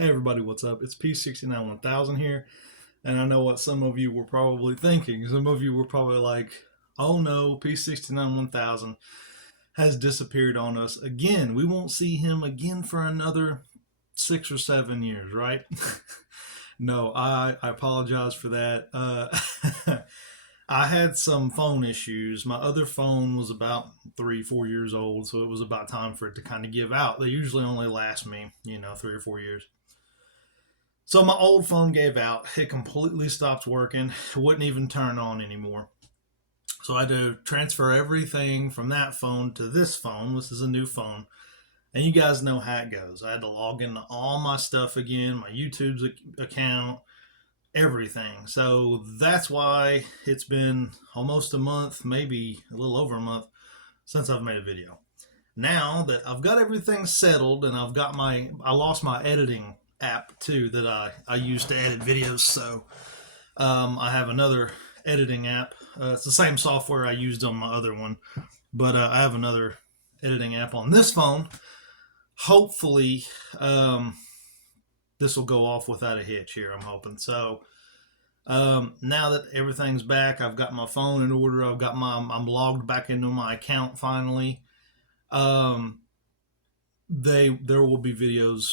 Hey everybody, what's up? It's P69 1000 here, and I know what some of you were probably thinking. Some of you were probably like, oh no, P69 1000 has disappeared on us again. We won't see him again for another 6 or 7 years, right? No, I apologize for that. I had some phone issues. My other phone was about 3, 4 years old, so it was about time for it to kind of give out. They usually only last me, 3 or 4 years. So my old phone gave out. It completely stopped working. It wouldn't even turn on anymore. So I had to transfer everything from that phone to this phone. This is a new phone. And you guys know how it goes. I had to log into all my stuff again, my YouTube's account, everything. So that's why it's been almost a month, maybe a little over a month, since I've made a video. Now that I've got everything settled and I lost my editing app too that I use to edit videos. So I have another editing app. It's the same software I used on my other one, but I have another editing app on this phone. Hopefully, this will go off without a hitch here, I'm hoping. So now that everything's back, I've got my phone in order. I'm logged back into my account finally. There will be videos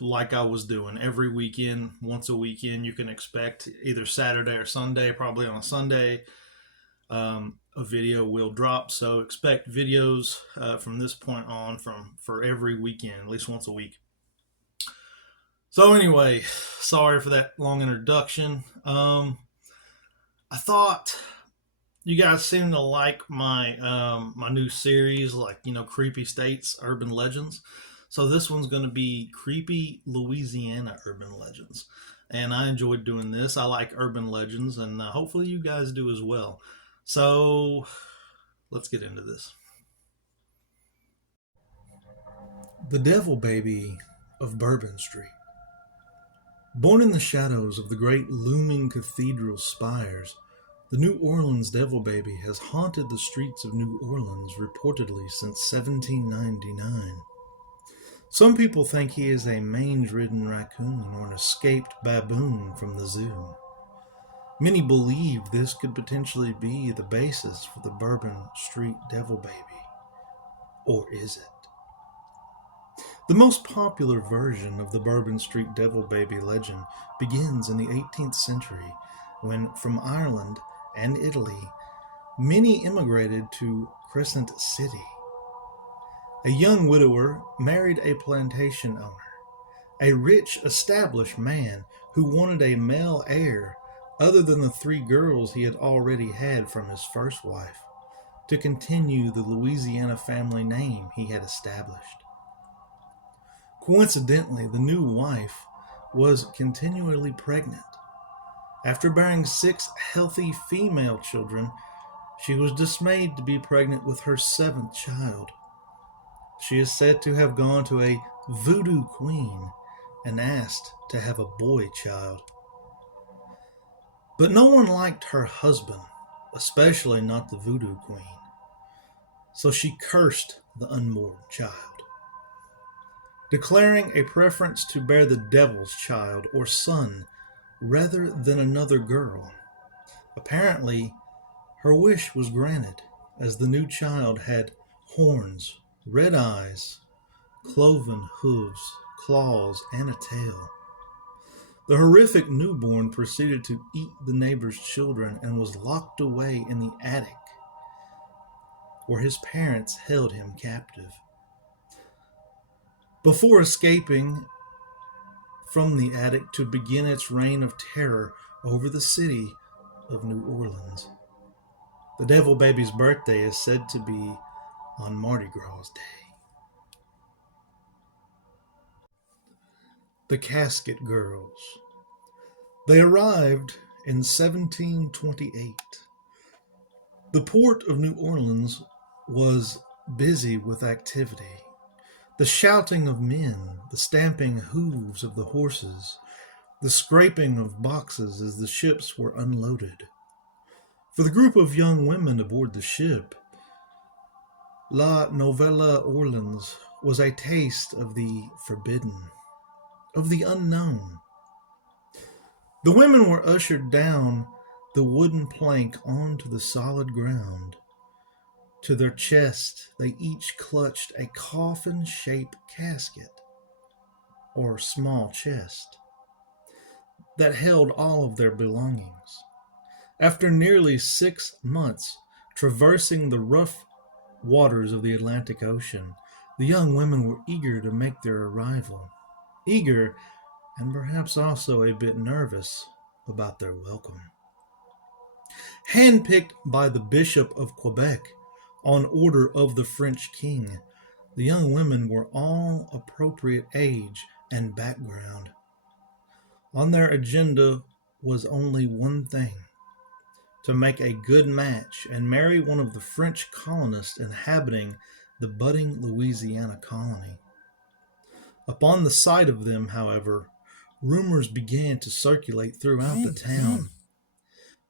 like I was doing every weekend, once a weekend. You can expect either Saturday or Sunday, probably on a Sunday. A video will drop, so expect videos from this point on for every weekend, at least once a week. So anyway, sorry for that long introduction. I thought you guys seem to like my new series, like creepy states, urban legends. So this one's going to be creepy Louisiana urban legends, and I enjoyed doing this. I like urban legends, and hopefully you guys do as well. So let's get into this. The Devil Baby of Bourbon Street. Born in the shadows of the great looming cathedral spires, the New Orleans Devil Baby has haunted the streets of New Orleans reportedly since 1799. Some people think he is a mange-ridden raccoon or an escaped baboon from the zoo. Many believe this could potentially be the basis for the Bourbon Street Devil Baby. Or is it? The most popular version of the Bourbon Street Devil Baby legend begins in the 18th century when, from Ireland and Italy, many immigrated to Crescent City. A young widower married a plantation owner, a rich, established man who wanted a male heir other than the 3 girls he had already had from his first wife, to continue the Louisiana family name he had established. Coincidentally, the new wife was continually pregnant. After bearing 6 healthy female children, she was dismayed to be pregnant with her 7th child. She is said to have gone to a voodoo queen and asked to have a boy child. But no one liked her husband, especially not the voodoo queen. So she cursed the unborn child, declaring a preference to bear the devil's child or son rather than another girl. Apparently, her wish was granted, as the new child had horns, red eyes, cloven hooves, claws, and a tail. The horrific newborn proceeded to eat the neighbor's children and was locked away in the attic, where his parents held him captive. Before escaping from the attic to begin its reign of terror over the city of New Orleans. The Devil Baby's birthday is said to be on Mardi Gras Day. The Casket Girls. They arrived in 1728. The port of New Orleans was busy with activity. The shouting of men, the stamping hooves of the horses, the scraping of boxes as the ships were unloaded. For the group of young women aboard the ship, La Nouvelle Orleans was a taste of the forbidden. of the unknown. The women were ushered down the wooden plank onto the solid ground. To their chest, they each clutched a coffin shaped casket, or small chest, that held all of their belongings. After nearly 6 months traversing the rough waters of the Atlantic Ocean, the young women were eager to make their arrival. Eager, and perhaps also a bit nervous about their welcome. Handpicked by the Bishop of Quebec on order of the French king, the young women were all appropriate age and background. On their agenda was only one thing: to make a good match and marry one of the French colonists inhabiting the budding Louisiana colony. Upon the sight of them, however, rumors began to circulate throughout the town.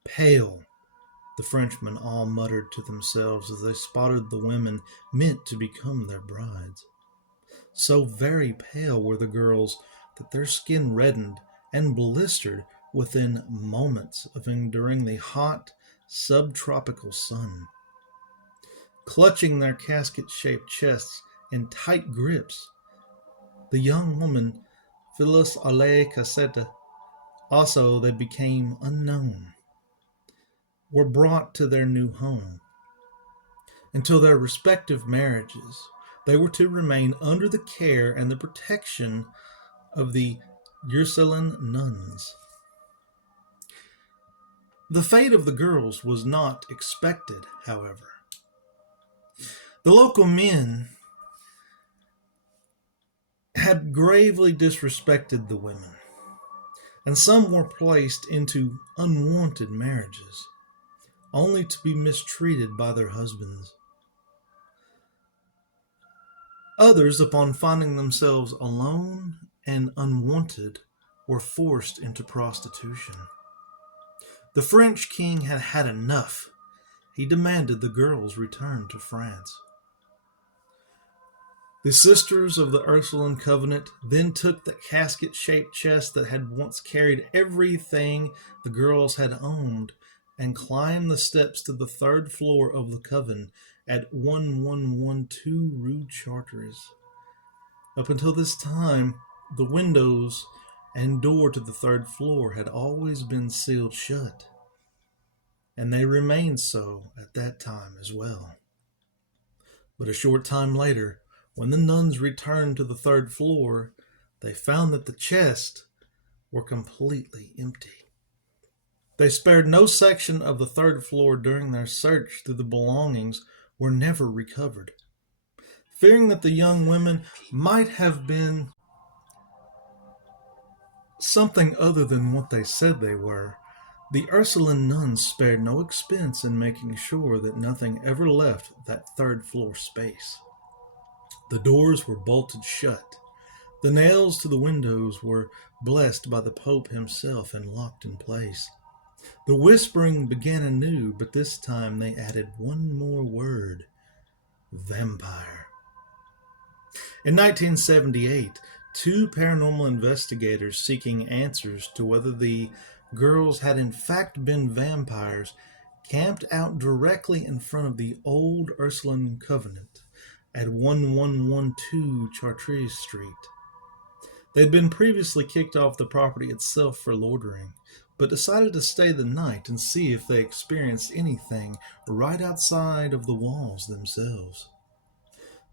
Pale, the Frenchmen all muttered to themselves as they spotted the women meant to become their brides. So very pale were the girls that their skin reddened and blistered within moments of enduring the hot subtropical sun. Clutching their casket-shaped chests in tight grips, the young woman Phyllis Allais Cassette, also they became unknown, were brought to their new home. Until their respective marriages, they were to remain under the care and the protection of the Ursuline nuns. The fate of the girls was not expected, however. The local men had gravely disrespected the women, and some were placed into unwanted marriages, only to be mistreated by their husbands. Others, upon finding themselves alone and unwanted, were forced into prostitution. The French king had had enough. He demanded the girls return to France. The sisters of the Ursuline Covenant then took the casket-shaped chest that had once carried everything the girls had owned and climbed the steps to the third floor of the coven at 1112 Rue Chartres. Up until this time, the windows and door to the third floor had always been sealed shut, and they remained so at that time as well. But a short time later, when the nuns returned to the third floor, they found that the chests were completely empty. They spared no section of the third floor during their search through the belongings were never recovered. Fearing that the young women might have been something other than what they said they were, the Ursuline nuns spared no expense in making sure that nothing ever left that third floor space. The doors were bolted shut. The nails to the windows were blessed by the Pope himself and locked in place. The whispering began anew, but this time they added one more word: vampire. In 1978, two paranormal investigators seeking answers to whether the girls had in fact been vampires camped out directly in front of the old Ursuline Covenant at 1112 Chartres Street. They'd been previously kicked off the property itself for loitering, but decided to stay the night and see if they experienced anything right outside of the walls themselves.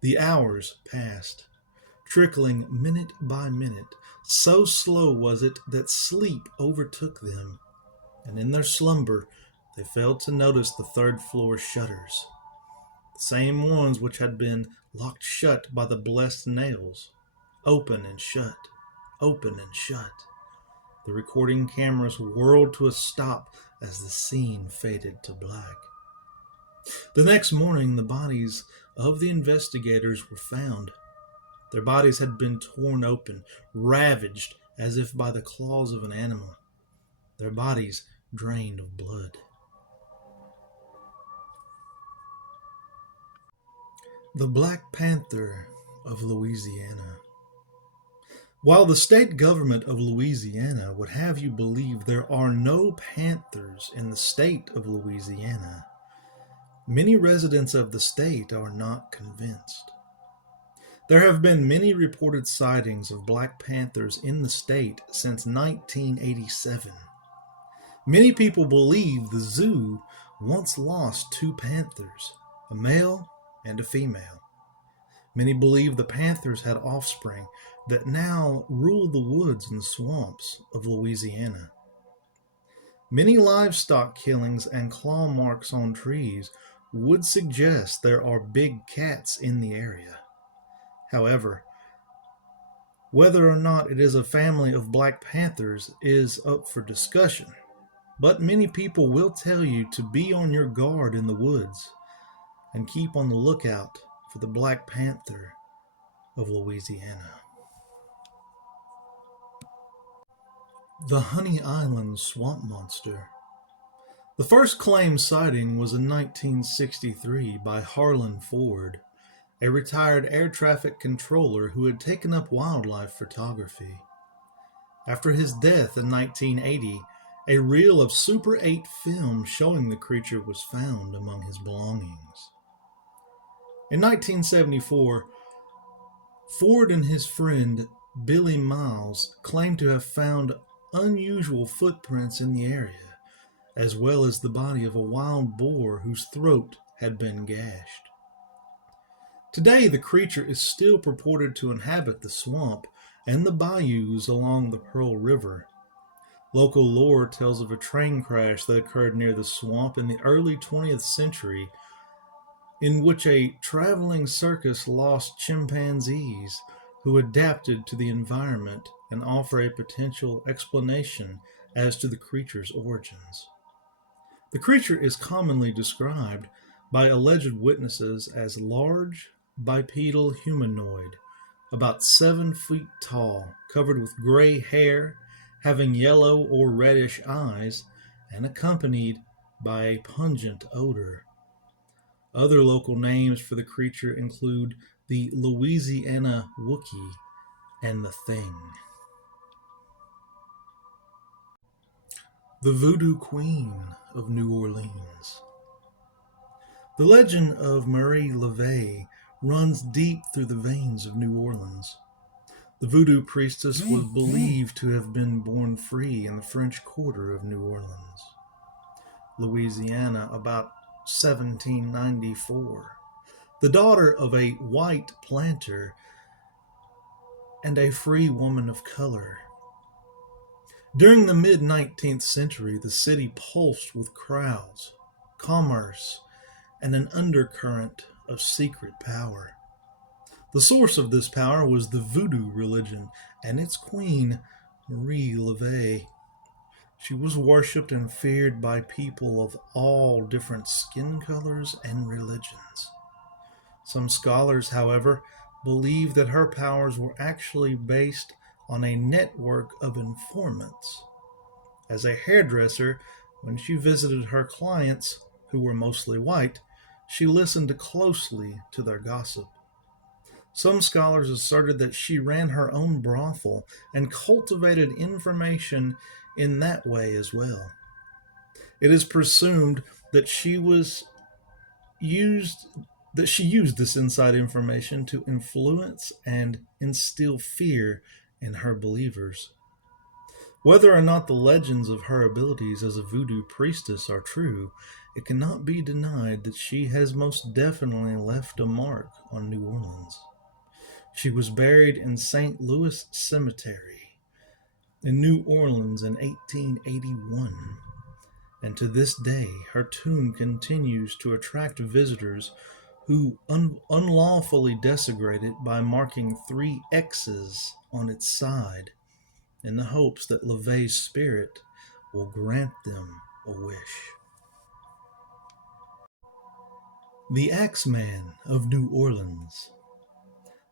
The hours passed, trickling minute by minute. So slow was it that sleep overtook them, and in their slumber they failed to notice the third floor shutters, the same ones which had been locked shut by the blessed nails, open and shut, open and shut. The recording cameras whirled to a stop as the scene faded to black. The next morning, the bodies of the investigators were found. Their bodies had been torn open, ravaged as if by the claws of an animal, their bodies drained of blood. The Black Panther of Louisiana. While the state government of Louisiana would have you believe there are no panthers in the state of Louisiana, many residents of the state are not convinced. There have been many reported sightings of black panthers in the state since 1987. Many people believe the zoo once lost two panthers, a male and a female. Many believe the panthers had offspring that now rule the woods and swamps of Louisiana. Many livestock killings and claw marks on trees would suggest there are big cats in the area. However, whether or not it is a family of black panthers is up for discussion, but many people will tell you to be on your guard in the woods and keep on the lookout for the black panther of Louisiana. The Honey Island Swamp Monster. The first claimed sighting was in 1963 by Harlan Ford, a retired air traffic controller who had taken up wildlife photography. After his death in 1980, a reel of Super 8 film showing the creature was found among his belongings. In 1974, Ford and his friend Billy Miles claimed to have found unusual footprints in the area, as well as the body of a wild boar whose throat had been gashed. Today, the creature is still purported to inhabit the swamp and the bayous along the Pearl River. Local lore tells of a train crash that occurred near the swamp in the early 20th century, in which a traveling circus lost chimpanzees who adapted to the environment and offer a potential explanation as to the creature's origins. The creature is commonly described by alleged witnesses as large, bipedal humanoid, about 7 feet tall, covered with gray hair, having yellow or reddish eyes, and accompanied by a pungent odor. Other local names for the creature include the Louisiana Wookiee and the Thing. The Voodoo Queen of New Orleans. The legend of Marie LeVay runs deep through the veins of New Orleans. The voodoo priestess was believed to have been born free in the French Quarter of New Orleans, Louisiana, about 1794. The daughter of a white planter and a free woman of color. During the mid-19th century, the city pulsed with crowds, commerce, and an undercurrent of secret power. The source of this power was the voodoo religion and its queen, Marie LeVay. She was worshipped and feared by people of all different skin colors and religions. Some scholars, however, believe that her powers were actually based on a network of informants. As a hairdresser, when she visited her clients, who were mostly white, she listened closely to their gossip. Some scholars asserted that she ran her own brothel and cultivated information in that way as well. It is presumed that she used this inside information to influence and instill fear in her believers. Whether or not the legends of her abilities as a voodoo priestess are true, it cannot be denied that she has most definitely left a mark on New Orleans. She was buried in St. Louis Cemetery in New Orleans in 1881, and to this day her tomb continues to attract visitors who unlawfully desecrate it by marking 3 X's on its side in the hopes that LeVay's spirit will grant them a wish. The Axeman of New Orleans.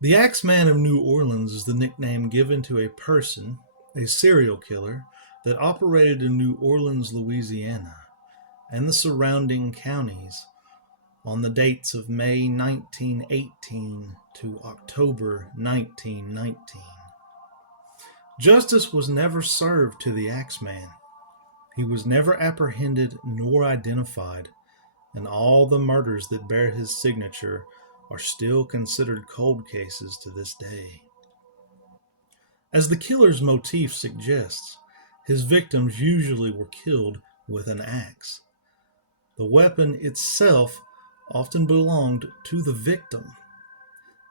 The Axeman of New Orleans is the nickname given to a person, a serial killer, that operated in New Orleans, Louisiana, and the surrounding counties on the dates of May 1918 to October 1919. Justice was never served to the Axeman. He was never apprehended nor identified, and all the murders that bear his signature are still considered cold cases to this day. As the killer's motif suggests, his victims usually were killed with an axe. The weapon itself often belonged to the victim.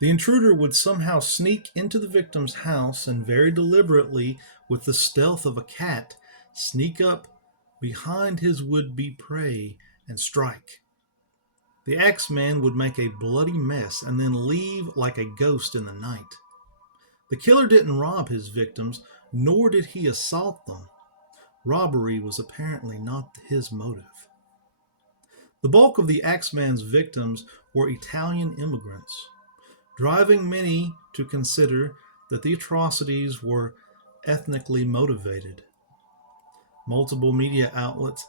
The intruder would somehow sneak into the victim's house and very deliberately, with the stealth of a cat, sneak up behind his would-be prey and strike. The Axeman would make a bloody mess and then leave like a ghost in the night. The killer didn't rob his victims, nor did he assault them. Robbery was apparently not his motive. The bulk of the Axeman's victims were Italian immigrants, driving many to consider that the atrocities were ethnically motivated. Multiple media outlets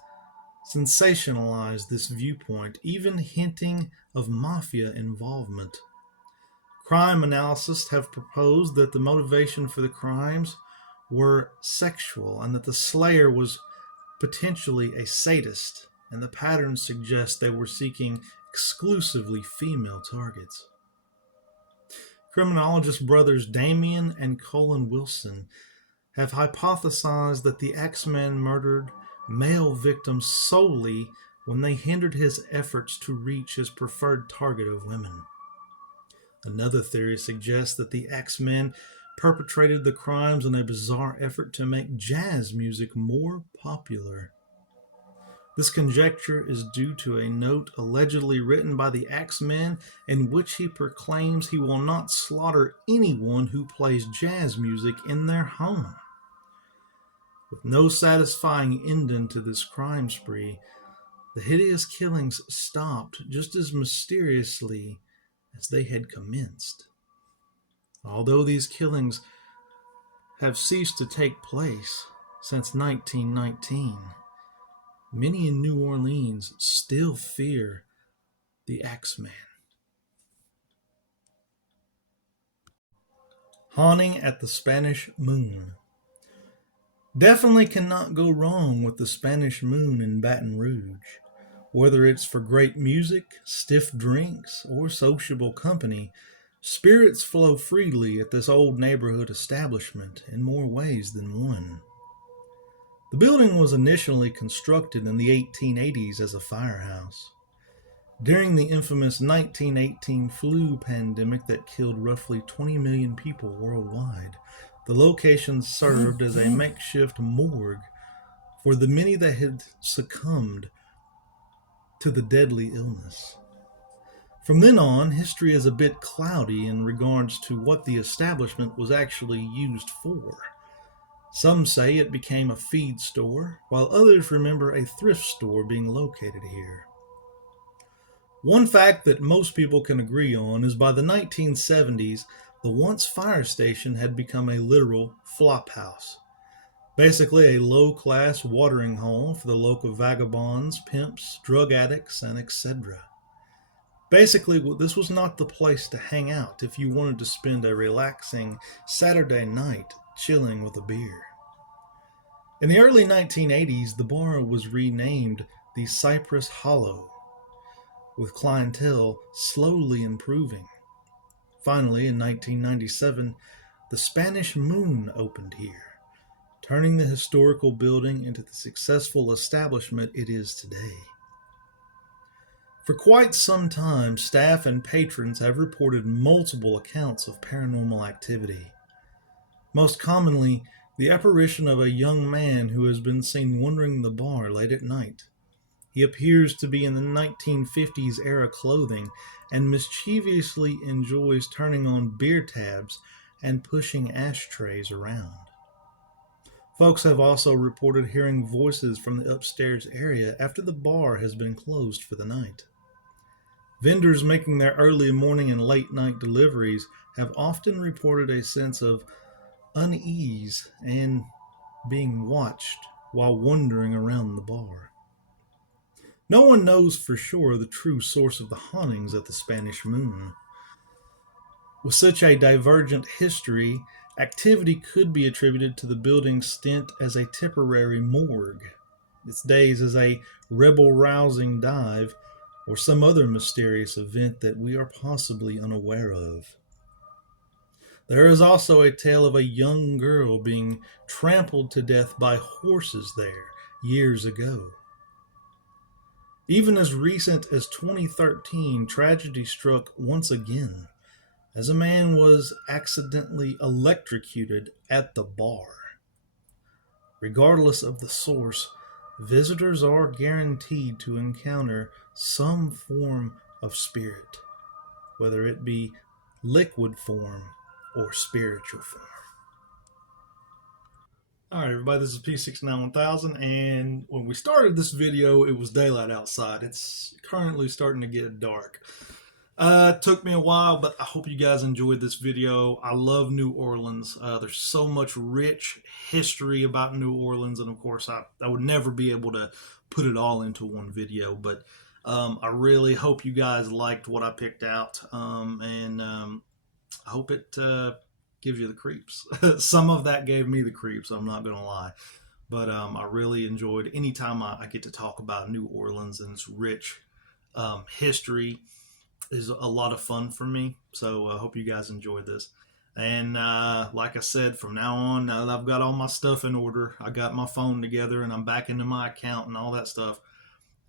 sensationalized this viewpoint, even hinting of mafia involvement. Crime analysts have proposed that the motivation for the crimes were sexual and that the slayer was potentially a sadist, and the patterns suggest they were seeking exclusively female targets. Criminologist brothers Damien and Colin Wilson have hypothesized that the Axeman murdered male victims solely when they hindered his efforts to reach his preferred target of women. Another theory suggests that the Axeman perpetrated the crimes in a bizarre effort to make jazz music more popular. This conjecture is due to a note allegedly written by the Axeman in which he proclaims he will not slaughter anyone who plays jazz music in their home. With no satisfying ending to this crime spree, the hideous killings stopped just as mysteriously as they had commenced. Although these killings have ceased to take place since 1919, many in New Orleans still fear the Axeman. Haunting at the Spanish Moon. Definitely cannot go wrong with the Spanish Moon in Baton Rouge. Whether it's for great music, stiff drinks, or sociable company, spirits flow freely at this old neighborhood establishment in more ways than one. The building was initially constructed in the 1880s as a firehouse. During the infamous 1918 flu pandemic that killed roughly 20 million people worldwide, the location served as a makeshift morgue for the many that had succumbed to the deadly illness. From then on, history is a bit cloudy in regards to what the establishment was actually used for. Some say it became a feed store, while others remember a thrift store being located here. One fact that most people can agree on is by the 1970s, the once fire station had become a literal flop house. Basically a low-class watering hole for the local vagabonds, pimps, drug addicts, and etc. Basically, this was not the place to hang out if you wanted to spend a relaxing Saturday night chilling with a beer. In the early 1980s, the bar was renamed the Cypress Hollow, with clientele slowly improving. Finally, in 1997, the Spanish Moon opened here, turning the historical building into the successful establishment it is today. For quite some time, staff and patrons have reported multiple accounts of paranormal activity. Most commonly, the apparition of a young man who has been seen wandering the bar late at night. He appears to be in the 1950s era clothing and mischievously enjoys turning on beer tabs and pushing ashtrays around. Folks have also reported hearing voices from the upstairs area after the bar has been closed for the night. Vendors making their early morning and late night deliveries have often reported a sense of unease and being watched while wandering around the bar. No one knows for sure the true source of the hauntings at the Spanish Moon. With such a divergent history Activity could be attributed to the building's stint as a temporary morgue, its days as a rebel rousing dive, or some other mysterious event that we are possibly unaware of. There is also a tale of a young girl being trampled to death by horses there years ago. Even as recent as 2013, tragedy struck once again as a man was accidentally electrocuted at the bar. Regardless of the source, visitors are guaranteed to encounter some form of spirit, whether it be liquid form or spiritual form. All right, everybody, this is P691,000, and when we started this video, it was daylight outside. It's currently starting to get dark. It took me a while, but I hope you guys enjoyed this video. I love New Orleans. There's so much rich history about New Orleans, and of course, I would never be able to put it all into one video, but I really hope you guys liked what I picked out, and I hope it gives you the creeps. Some of that gave me the creeps, I'm not going to lie. But I really enjoyed any time I get to talk about New Orleans and its rich history is a lot of fun for me. So I hope you guys enjoyed this. And like I said, from now on, now that I've got all my stuff in order, I got my phone together and I'm back into my account and all that stuff.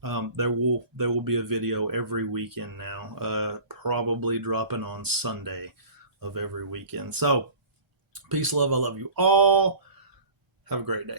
There will be a video every weekend now, probably dropping on Sunday of every weekend. So peace, love. I love you all. Have a great day.